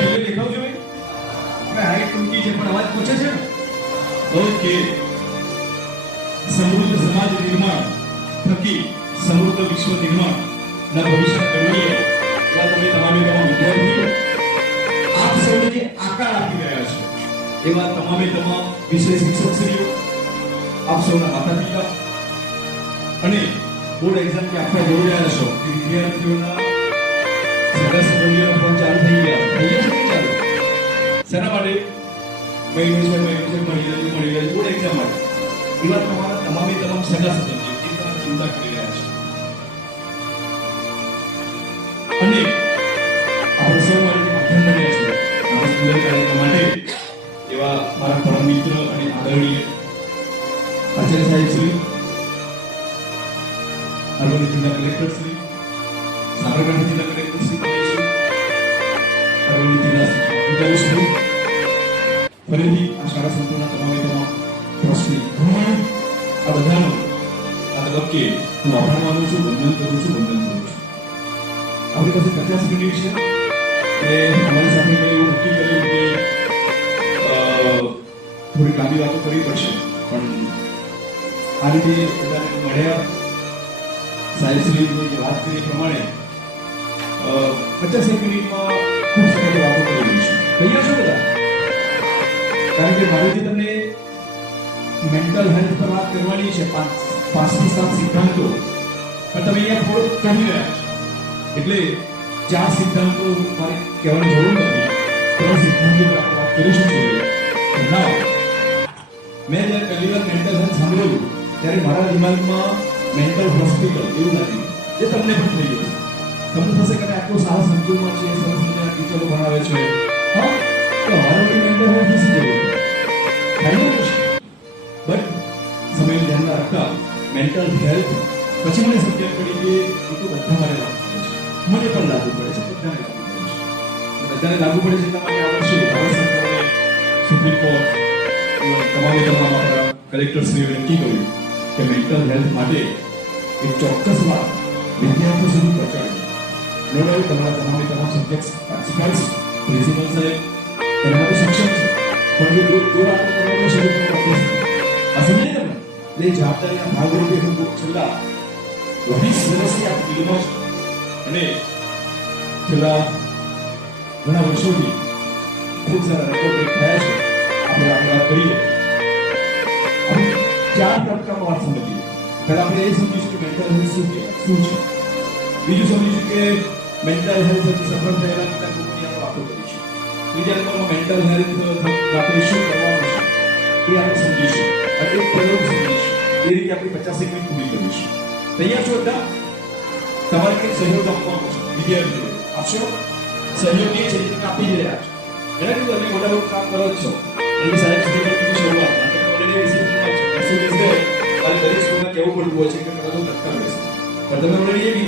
એટલે દેખાવ છો ભાઈ? હવે હાઈટ ટૂંકી છે પણ અવાજ પહોંચે છે ને? ઓકે. સમૃદ્ધ સમાજ નિર્માણ થકી સમૃદ્ધ વિશ્વ નિર્માણ ના ભવિષ્ય ઘડીએ એવા તમે તમામ વિદ્યાર્થીઓ આપ સૌને જે આકાર આપી રહ્યા છે એવા તમામે તમામ વિષય શિક્ષકશ્રીઓ, આપ સૌના માતા પિતા અને બોર્ડ એક્ઝામ કે આપવા જઈ રહ્યા છો કે વિદ્યાર્થીઓના સગા સંબંધીઓનો ફોન ચાલુ થઈ ગયા છે ચાલુ શેના માટે? મહિનો છે મળી રહ્યું બોર્ડ એક્ઝામ માટે. એવા તમારા તમામે તમામ સગા સંબંધીઓ એ તમે ચિંતા કરી રહ્યા છો અને આપણે સૌ માટે માધ્યમ બન્યા છે આ સુંદર કાર્યક્રમ માટે એવા મારા પરમ મિત્ર અને આદરણીય આચાર્ય સાહેબ શ્રી, અરવલ્લી જિલ્લા કલેક્ટર શ્રી, સાબરકાંઠા જિલ્લા કલેક્ટર શ્રી, અરવલ્લી જિલ્લા શિક્ષણ શ્રી, ફરીથી આ શાળા સંકુલના તમામે તમામ ટ્રસ્ટી આ બધાનો આ તબક્કે હું આભાર માનું છું, વંદન કરું છું. આપણી પાસે 50 મિનિટ છે અને અમારી સાથે મેં એવું નક્કી કર્યું કે થોડી લાંબી વાતો કરવી પડશે પણ આ રીતે બધાને મળ્યા સાહેબશ્રીની જે વાત કરી એ પ્રમાણે 50 મિનિટમાં ખૂબ સરસ વાતો કરી દઈશું. તૈયાર છો બધા? કારણ કે મારેથી તમને મેન્ટલ હેલ્થ પર વાત કરવાની છે, 5 થી 7 સિદ્ધાંતો, પણ તમે અહીંયા થોડું કહી રહ્યા છો એટલે 4 સિદ્ધાંતો મારે કહેવાની જરૂર નથી, 3 સિદ્ધાંતો પર આપણે વાત કરીશું. ના મેં જ્યારે પહેલી વાર મેન્ટલ હેલ્થ સાંભળ્યું ત્યારે મારા દિમાગમાં મેન્ટલ હોસ્પિટલ એવું નથી જે તમને પણ થઈ ગયું. તમને થશે કે આટલો સારા સંકુલમાં છે, સરસ મજાના ટીચરો ભણાવે છે, હા તો અમારો મેન્ટલ હેલ્થ વિશે જેવું થાય છે બટ સમયને ધ્યાનમાં રાખતા મેન્ટલ હેલ્થ પછી મને સમજણ પડી કે એ તો બધા મારે લાગુ પડે છે, મને પણ લાગુ પડે છે, બધાને લાગુ પડે છે. એટલા માટે આ વર્ષે ભારત સરકારે સુપ્રીમ કોર્ટ તમામે તમામ આપણા કલેક્ટરશ્રીઓએ નક્કી કર્યું કે મેન્ટલ હેલ્થ માટે એક ચોક્કસ વાત વિદ્યાર્થીઓ સુધી પહોંચાડવી. નો ડાઉટ તમારા તમામે તમામ સબ્જેક્ટ્સ પ્રિન્સિપાલ્સ પ્રિન્સિપલ સાહેબ એના માટે સક્ષમ છે પણ જો એ વાતો કરવાનો શરૂ કરવાનો આ સમજે તમે એટલે જવાબદારીના ભાગરૂપે હું છેલ્લા 20 વર્ષથી આ ફિલ્ડમાં છું અને છેલ્લા ઘણા વર્ષોથી ખૂબ સારા રેકોર્ડ થયા છે. આપણે વાત કરીએ 4 તબક્કામાં વાત સમજીએ. પહેલા આપણે એ સમજીશું કે મેન્ટલ હેલ્થ શું છે, બીજું સમજીશું કે મેન્ટલ હેલ્થ સફળ થયેલા કેટલાક લોકોની આપણે વાતો કરીશું, ત્રીજા નંબરમાં મેન્ટલ હેલ્થ માટે શું કરવાનું છે એ આપણે સમજીશું અને એક પ્રયોગ સમજીશું. એ રીતે આપણે 50 મિનિટ પૂરી કરીશું. તૈયાર છો બધા? તમારે કંઈક સહયોગ આપવાનો છે વિદ્યાર્થીઓ, આપશો? સહયોગ એ છે કે આપી જ રહ્યા છો એના કીધું તમે મોટા મોટું કામ કરો જ છો અને સાહેબ સુધી કીધું શરૂઆતમાં તમે ઓલરેડી ડિસિપ્લિનમાં છો. મેસેજ મારે દરેક સ્કૂલમાં કહેવું પડતું હોય છે કે કરો તો તત્કાળ બેસો પણ તમે ઓલરેડી